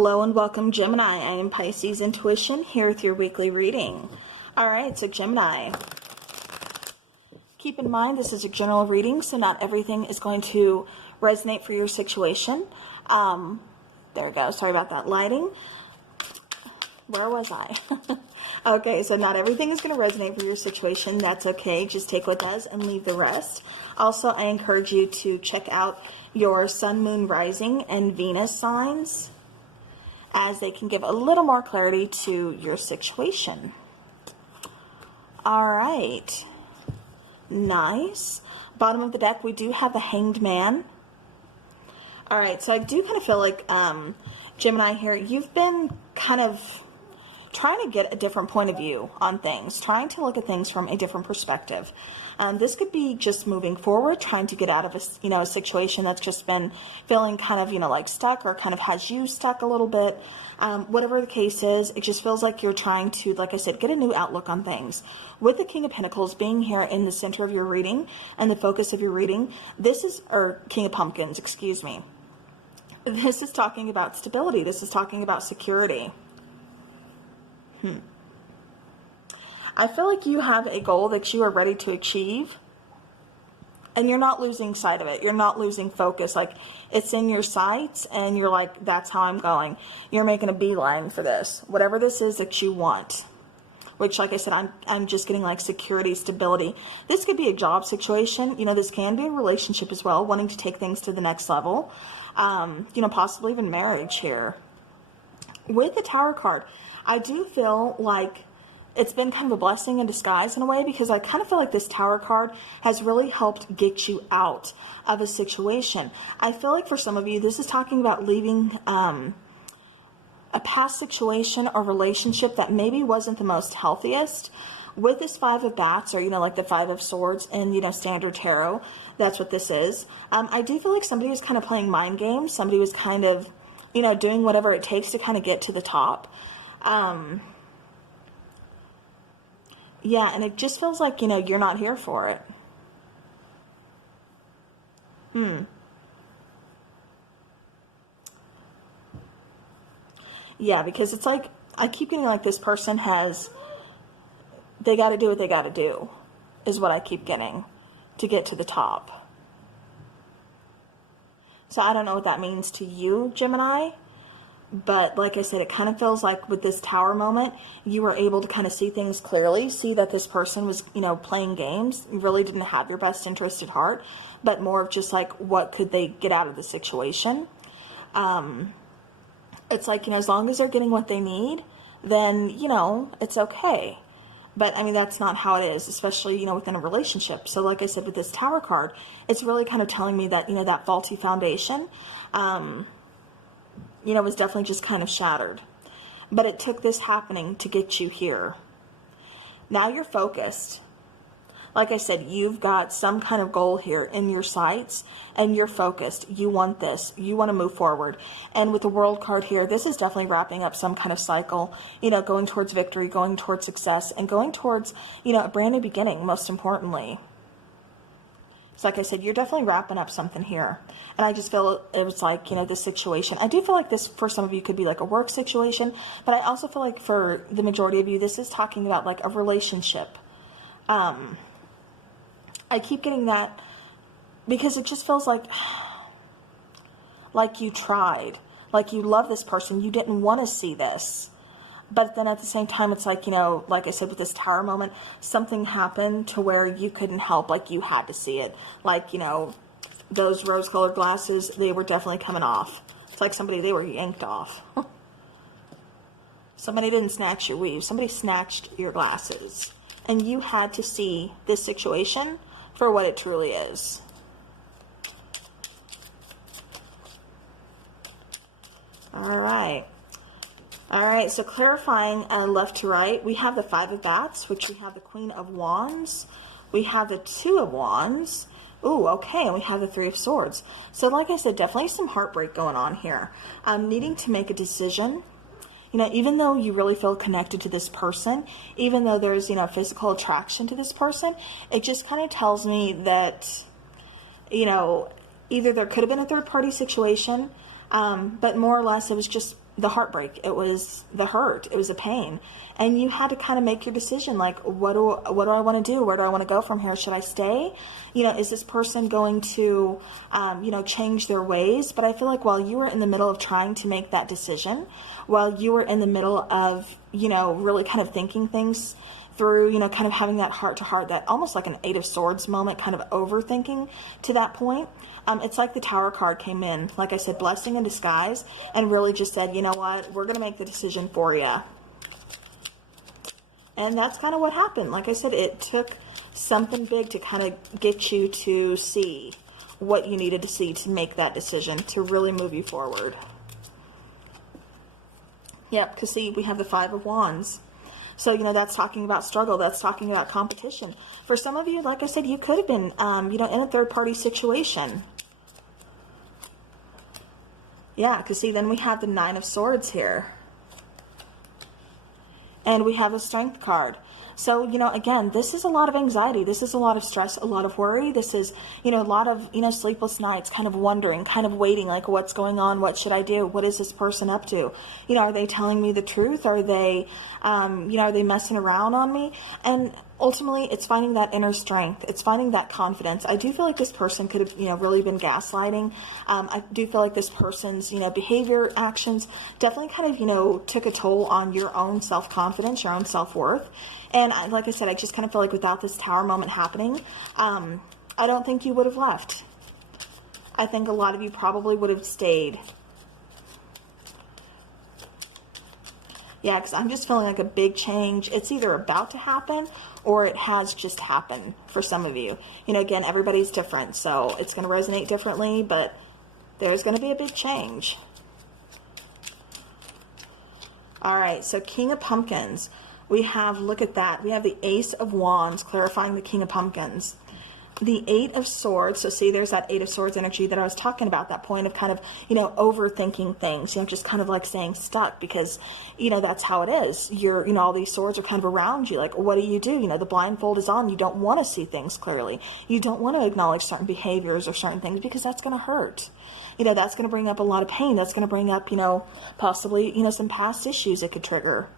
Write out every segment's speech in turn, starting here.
Hello and welcome, Gemini. I am Pisces Intuition here with your weekly reading. Alright, so Gemini, keep in mind this is a general reading, so not everything is going to resonate for your situation. There we go. Sorry about that lighting. Where was I? Okay, so not everything is going to resonate for your situation. That's okay. Just take what does and leave the rest. Also, I encourage you to check out your sun, moon, rising, and Venus signs, as they can give a little more clarity to your situation. All right. Nice. Bottom of the deck, we do have the Hanged Man. All right, so I do kind of feel like, Gemini here, you've been kind of trying to get a different point of view on things, trying to look at things from a different perspective. This could be just moving forward, trying to get out of a situation that's just been feeling kind of, like stuck, or kind of has you stuck a little bit. Whatever the case is, it just feels like you're trying to, like I said, get a new outlook on things. With the King of Pentacles being here in the center of your reading and the focus of your reading, or King of Pumpkins, excuse me. This is talking about stability. This is talking about security. I feel like you have a goal that you are ready to achieve, and you're not losing sight of it. You're not losing focus. Like, it's in your sights, and you're like, that's how I'm going. You're making a beeline for this. Whatever this is that you want, which, like I said, I'm just getting like security, stability. This could be a job situation. This can be a relationship as well, wanting to take things to the next level. Possibly even marriage here. With the Tower card, I do feel like it's been kind of a blessing in disguise in a way, because I kind of feel like this Tower card has really helped get you out of a situation. I feel like for some of you, this is talking about leaving a past situation or relationship that maybe wasn't the most healthiest. With this Five of Bats, or, like the Five of Swords in, Standard Tarot, that's what this is. I do feel like somebody was kind of playing mind games. Somebody was kind of, doing whatever it takes to kind of get to the top. Yeah, and it just feels like, you're not here for it. Yeah, because it's like, I keep getting like this person they got to do what they got to do, is what I keep getting to get to the top. So I don't know what that means to you, Gemini. But like I said, it kind of feels like with this Tower moment, you were able to kind of see things clearly, see that this person was, playing games. You really didn't have your best interest at heart, but more of just like, what could they get out of the situation? It's like, as long as they're getting what they need, then, it's okay. But, I mean, that's not how it is, especially, within a relationship. So, like I said, with this Tower card, it's really kind of telling me that, that faulty foundation, was definitely just kind of shattered. But it took this happening to get you here. Now you're focused. Like I said, you've got some kind of goal here in your sights, and you're focused. You want this. You want to move forward. And with the World card here, this is definitely wrapping up some kind of cycle, going towards victory, going towards success, and going towards, a brand new beginning, most importantly. So like I said, you're definitely wrapping up something here. And I just feel it was like, this situation. I do feel like this, for some of you, could be like a work situation. But I also feel like for the majority of you, this is talking about like a relationship. I keep getting that because it just feels like you tried. Like you love this person. You didn't want to see this. But then at the same time, it's like, like I said, with this Tower moment, something happened to where you couldn't help. Like, you had to see it. Like, those rose-colored glasses, they were definitely coming off. It's like they were yanked off. Somebody didn't snatch your weave. Somebody snatched your glasses. And you had to see this situation for what it truly is. All right. All right, so clarifying left to right, we have the Five of Bats, which we have the Queen of Wands. We have the Two of Wands. Ooh, okay, and we have the Three of Swords. So like I said, definitely some heartbreak going on here. Needing to make a decision. Even though you really feel connected to this person, even though there's, physical attraction to this person, it just kind of tells me that, either there could have been a third-party situation, but more or less it was just the heartbreak. It was the hurt. It was a pain. And you had to kind of make your decision, like, what do I want to do? Where do I want to go from here? Should I stay? You know, is this person going to, you know, change their ways? But I feel like while you were in the middle of trying to make that decision, while you were in the middle of, you know, really kind of thinking things through, you know, kind of having that heart to heart, that almost like an Eight of Swords moment, kind of overthinking to that point. It's like the Tower card came in, like I said, blessing in disguise, and really just said, you know what, we're going to make the decision for you. And that's kind of what happened. Like I said, it took something big to kind of get you to see what you needed to see to make that decision, to really move you forward. Yep, because see, we have the Five of Wands. So, you know, that's talking about struggle. That's talking about competition. For some of you, like I said, you could have been, you know, in a third-party situation. Yeah, because see, then we have the Nine of Swords here. And we have a Strength card. So, you know, again, this is a lot of anxiety. This is a lot of stress, a lot of worry. This is, you know, a lot of, you know, sleepless nights, kind of wondering, kind of waiting, like, what's going on? What should I do? What is this person up to? You know, are they telling me the truth? Are they, you know, are they messing around on me? And ultimately, it's finding that inner strength. It's finding that confidence. I do feel like this person could have, you know, really been gaslighting. I do feel like this person's, you know, behavior, actions definitely kind of, you know, took a toll on your own self-confidence, your own self-worth. And like I said, I just kind of feel like without this Tower moment happening, I don't think you would have left. I think a lot of you probably would have stayed. Yeah, because I'm just feeling like a big change. It's either about to happen or it has just happened for some of you. You know, again, everybody's different, so it's going to resonate differently, but there's going to be a big change. All right, so King of Pumpkins. We have, look at that, we have the Ace of Wands clarifying the King of Pumpkins. The Eight of Swords, so see, there's that Eight of Swords energy that I was talking about, that point of kind of, you know, overthinking things, you know, just kind of like saying stuck, because, you know, that's how it is. You're, you know, all these swords are kind of around you, like, what do? You know, the blindfold is on, you don't want to see things clearly. You don't want to acknowledge certain behaviors or certain things, because that's going to hurt. You know, that's going to bring up a lot of pain. That's going to bring up, you know, possibly, you know, some past issues it could trigger.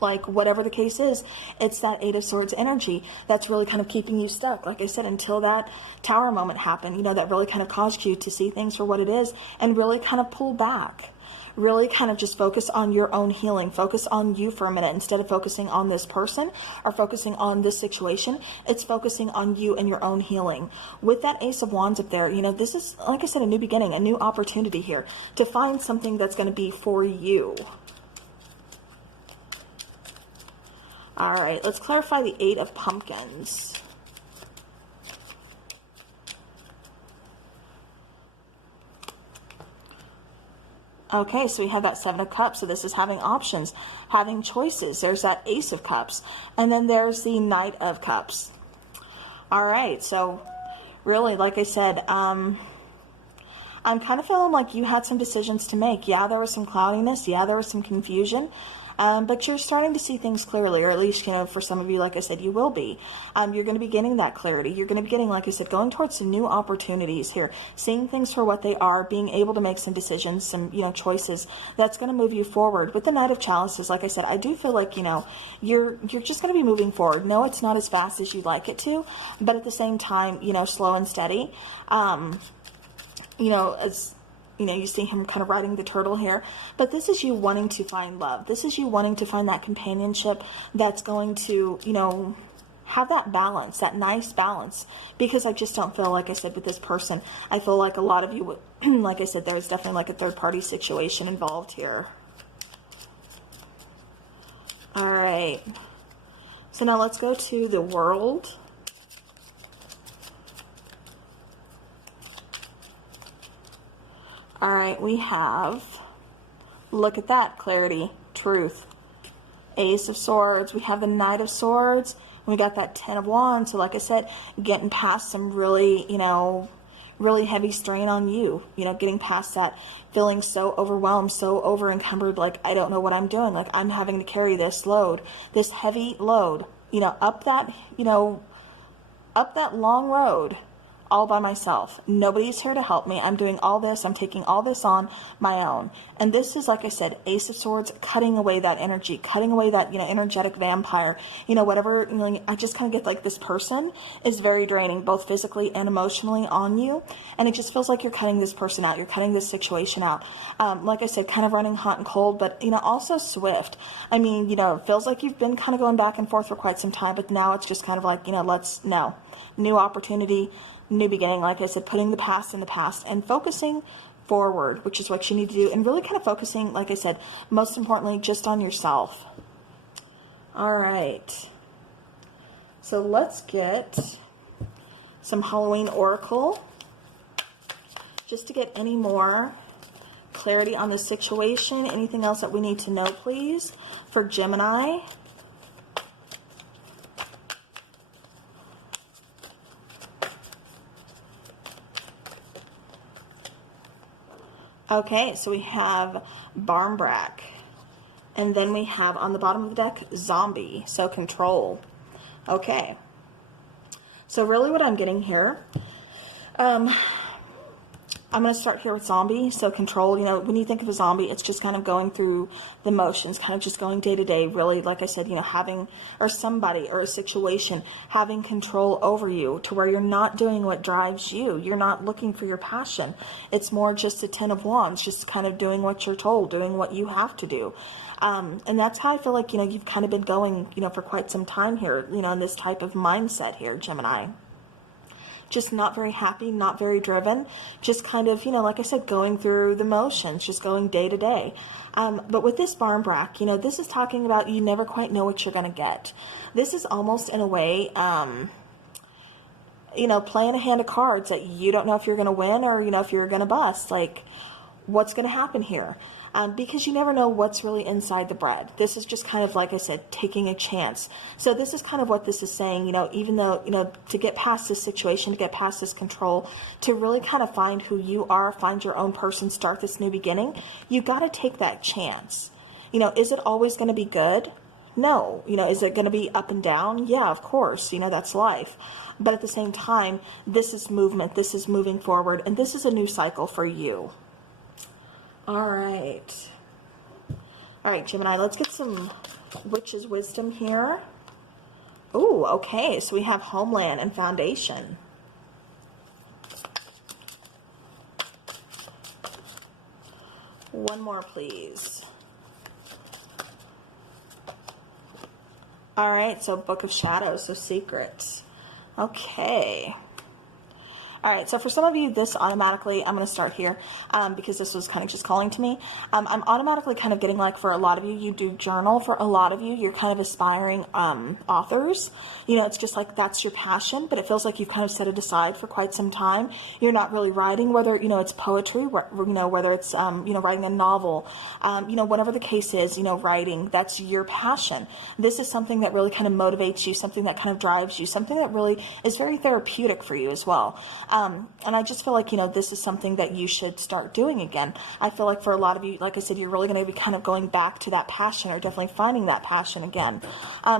Like, whatever the case is, it's that Eight of Swords energy that's really kind of keeping you stuck. Like I said, until that Tower moment happened, you know, that really kind of caused you to see things for what it is and really kind of pull back. Really kind of just focus on your own healing. Focus on you for a minute. Instead of focusing on this person or focusing on this situation, it's focusing on you and your own healing. With that Ace of Wands up there, you know, this is, like I said, a new beginning, a new opportunity here to find something that's going to be for you. All right, let's clarify the Eight of Pumpkins. Okay, so we have that Seven of Cups. So this is having options, having choices. There's that Ace of Cups. And then there's the Knight of Cups. All right, so really, like I said, I'm kind of feeling like you had some decisions to make. Yeah, there was some cloudiness. Yeah, there was some confusion. But you're starting to see things clearly, or at least, you know, for some of you, like I said, you will be. You're going to be getting that clarity. You're going to be getting, like I said, going towards some new opportunities here, seeing things for what they are, being able to make some decisions, some, you know, choices that's going to move you forward. With the Knight of Chalices, like I said, I do feel like, you know, you're just going to be moving forward. No, it's not as fast as you'd like it to, but at the same time, you know, slow and steady. You know, as you know, you see him kind of riding the turtle here, but this is you wanting to find love. This is you wanting to find that companionship that's going to, you know, have that balance, that nice balance, because I just don't feel, like I said, with this person, I feel like a lot of you would, like I said, there's definitely like a third party situation involved here. All right. So now let's go to the World. All right, we have, look at that, clarity, truth, Ace of Swords. We have the Knight of Swords. We got that Ten of Wands. So like I said, getting past some really, you know, really heavy strain on you. You know, getting past that, feeling so overwhelmed, so over encumbered, like I don't know what I'm doing. Like I'm having to carry this load, this heavy load, you know, up that, you know, up that long road all by myself. Nobody's here to help me. I'm doing all this. I'm taking all this on my own. And this is, like I said, Ace of Swords, cutting away that energy, cutting away that, energetic vampire, whatever, I just kind of get like this person is very draining, both physically and emotionally on you. And it just feels like you're cutting this person out. You're cutting this situation out. Like I said, kind of running hot and cold, but, also swift. I mean, it feels like you've been kind of going back and forth for quite some time, but now it's just kind of like, new opportunity, new beginning. Like I said, putting the past in the past and focusing forward, which is what you need to do, and really kind of focusing, like I said, most importantly, just on yourself. All right. So let's get some Halloween Oracle just to get any more clarity on the situation. Anything else that we need to know, please, for Gemini. Okay, so we have Barmbrack. And then we have on the bottom of the deck, Zombie. So control. Okay. So really what I'm getting here, I'm going to start here with Zombie. So control, when you think of a zombie, it's just kind of going through the motions, kind of just going day to day, really, like I said, having, or somebody or a situation having control over you to where you're not doing what drives you. You're not looking for your passion. It's more just a 10 of Wands, just kind of doing what you're told, doing what you have to do. And that's how I feel like, you've kind of been going, for quite some time here, in this type of mindset here, Gemini. Just not very happy, not very driven, just kind of, like I said, going through the motions, just going day to day. But with this Barmbrack, this is talking about you never quite know what you're going to get. This is almost in a way, playing a hand of cards that you don't know if you're going to win or, if you're going to bust. Like, what's going to happen here? Because you never know what's really inside the bread. This is just kind of, like I said, taking a chance. So this is kind of what this is saying, even though, to get past this situation, to get past this control, to really kind of find who you are, find your own person, start this new beginning, you got to take that chance. Is it always going to be good? No. Is it going to be up and down? Yeah, of course. That's life. But at the same time, this is movement. This is moving forward. And this is a new cycle for you. All right, Gemini, let's get some witch's wisdom here. Ooh, okay, so we have Homeland and Foundation. One more, please. All right, so Book of Shadows, so Secrets. Okay. All right, so for some of you, this automatically, I'm going to start here because this was kind of just calling to me. I'm automatically kind of getting like, for a lot of you, you do journal. For a lot of you, you're kind of aspiring authors. It's just like that's your passion, but it feels like you've kind of set it aside for quite some time. You're not really writing, whether, it's poetry, whether it's, writing a novel, whatever the case is, writing, that's your passion. This is something that really kind of motivates you, something that kind of drives you, something that really is very therapeutic for you as well. And I just feel like, this is something that you should start doing again. I feel like for a lot of you, like I said, you're really going to be kind of going back to that passion, or definitely finding that passion again.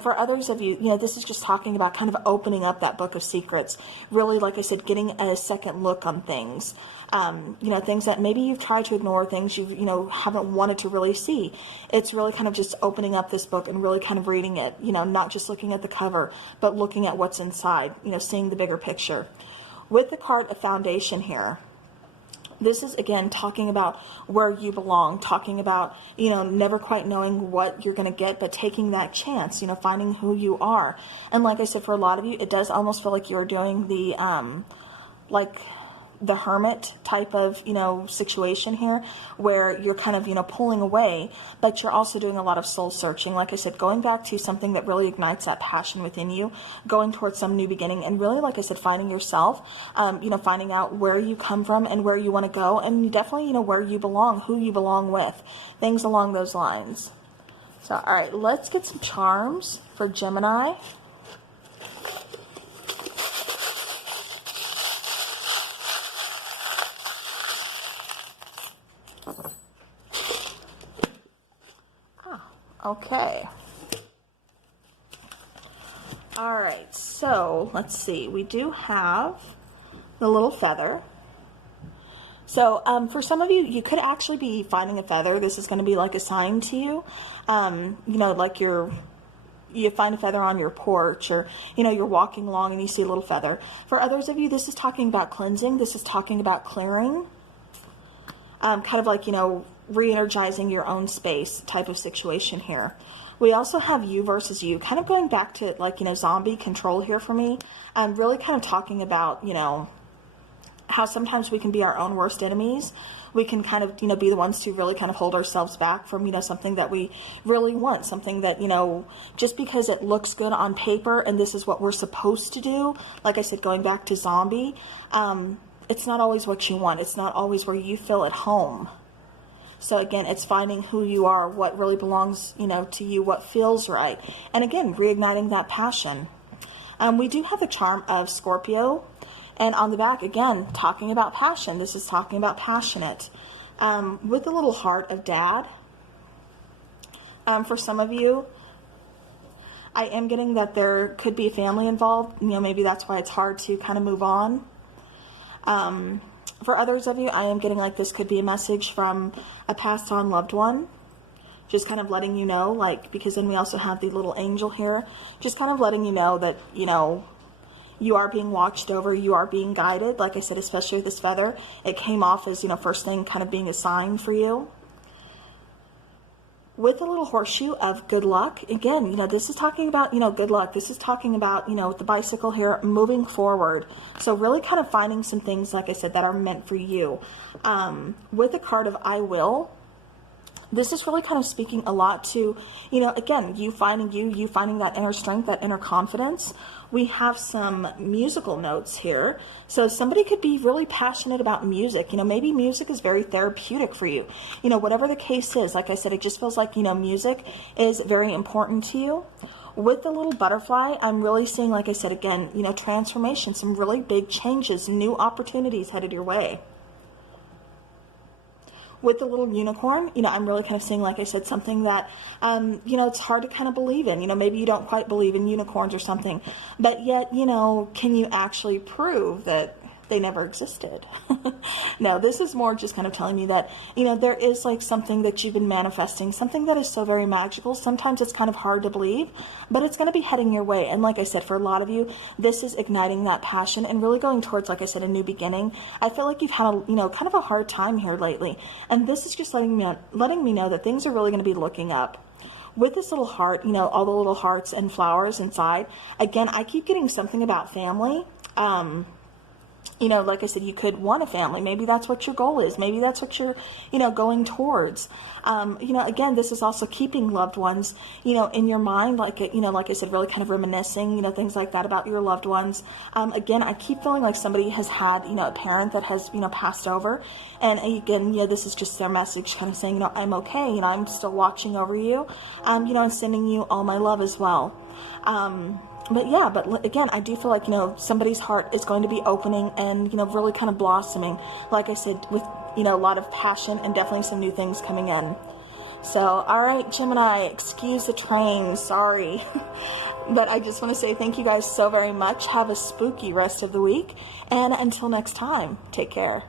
For others of you, this is just talking about kind of opening up that book of secrets, really, like I said, getting a second look on things. Things that maybe you've tried to ignore, things you've, haven't wanted to really see. It's really kind of just opening up this book and really kind of reading it, not just looking at the cover, but looking at what's inside, seeing the bigger picture. With the card of Foundation here, this is, again, talking about where you belong, talking about, never quite knowing what you're going to get, but taking that chance, finding who you are. And like I said, for a lot of you, it does almost feel like you're doing the, the hermit type of, situation here, where you're kind of, pulling away, but you're also doing a lot of soul searching. Like I said, going back to something that really ignites that passion within you, going towards some new beginning, and really, like I said, finding yourself, finding out where you come from and where you want to go, and definitely, where you belong, who you belong with, things along those lines. So, all right, let's get some charms for Gemini. Okay. All right, so let's see. We do have the little feather. So for some of you, you could actually be finding a feather. This is going to be like a sign to you. You know, like you find a feather on your porch, or, you know, you're walking along and you see a little feather. For others of you, this is talking about cleansing. This is talking about clearing. Kind of like, you know, re-energizing your own space type of situation here. We also have you versus you, kind of going back to, like, you know, zombie control here for me. Really kind of talking about, you know, how sometimes we can be our own worst enemies. We can kind of, you know, be the ones to really kind of hold ourselves back from, you know, something that we really want, something that, you know, just because it looks good on paper and this is what we're supposed to do. Like I said, going back to zombie, it's not always what you want. It's not always where you feel at home. So again, it's finding who you are, what really belongs, you know, to you, what feels right. And again, reigniting that passion. We do have a charm of Scorpio. And on the back, again, talking about passion. This is talking about passionate. With the little heart of Dad. For some of you, I am getting that there could be a family involved. You know, maybe that's why it's hard to kind of move on. For others of you, I am getting like this could be a message from a passed on loved one. Just kind of letting you know, like, because then we also have the little angel here. Just kind of letting you know that, you know, you are being watched over, you are being guided. Like I said, especially with this feather, it came off as, you know, first thing kind of being a sign for you. With a little horseshoe of good luck, again, you know, this is talking about, you know, good luck. This is talking about, you know, with the bicycle here, moving forward. So really kind of finding some things, like I said, that are meant for you. With the card of I Will, this is really kind of speaking a lot to, you know, again, you finding that inner strength, that inner confidence. We have some musical notes here. So somebody could be really passionate about music. You know, maybe music is very therapeutic for you. You know, whatever the case is, like I said, it just feels like, you know, music is very important to you. With the little butterfly, I'm really seeing, like I said, again, you know, transformation, some really big changes, new opportunities headed your way. With the little unicorn, you know, I'm really kind of seeing, like I said, something that, you know, it's hard to kind of believe in. You know, maybe you don't quite believe in unicorns or something, but yet, you know, can you actually prove that they never existed? No, this is more just kind of telling me that, you know, there is like something that you've been manifesting, something that is so very magical. Sometimes it's kind of hard to believe, but it's going to be heading your way. And like I said, for a lot of you, this is igniting that passion and really going towards, like I said, a new beginning. I feel like you've had a, you know, kind of a hard time here lately. And this is just letting me know that things are really going to be looking up. With this little heart, you know, all the little hearts and flowers inside, again, I keep getting something about family. You know, like I said, you could want a family. Maybe that's what your goal is. Maybe that's what you're, you know, going towards. You know, again, this is also keeping loved ones, you know, in your mind, like, you know, like I said, really kind of reminiscing, you know, things like that about your loved ones. Again, I keep feeling like somebody has had, you know, a parent that has, you know, passed over. And again, you know, this is just their message kind of saying, you know, I'm okay. You know, I'm still watching over you, you know, and sending you all my love as well. But yeah, but again, I do feel like, you know, somebody's heart is going to be opening and, you know, really kind of blossoming, like I said, with, you know, a lot of passion and definitely some new things coming in. So, all right, Gemini, excuse the train, sorry. But I just want to say thank you guys so very much. Have a spooky rest of the week. And until next time, take care.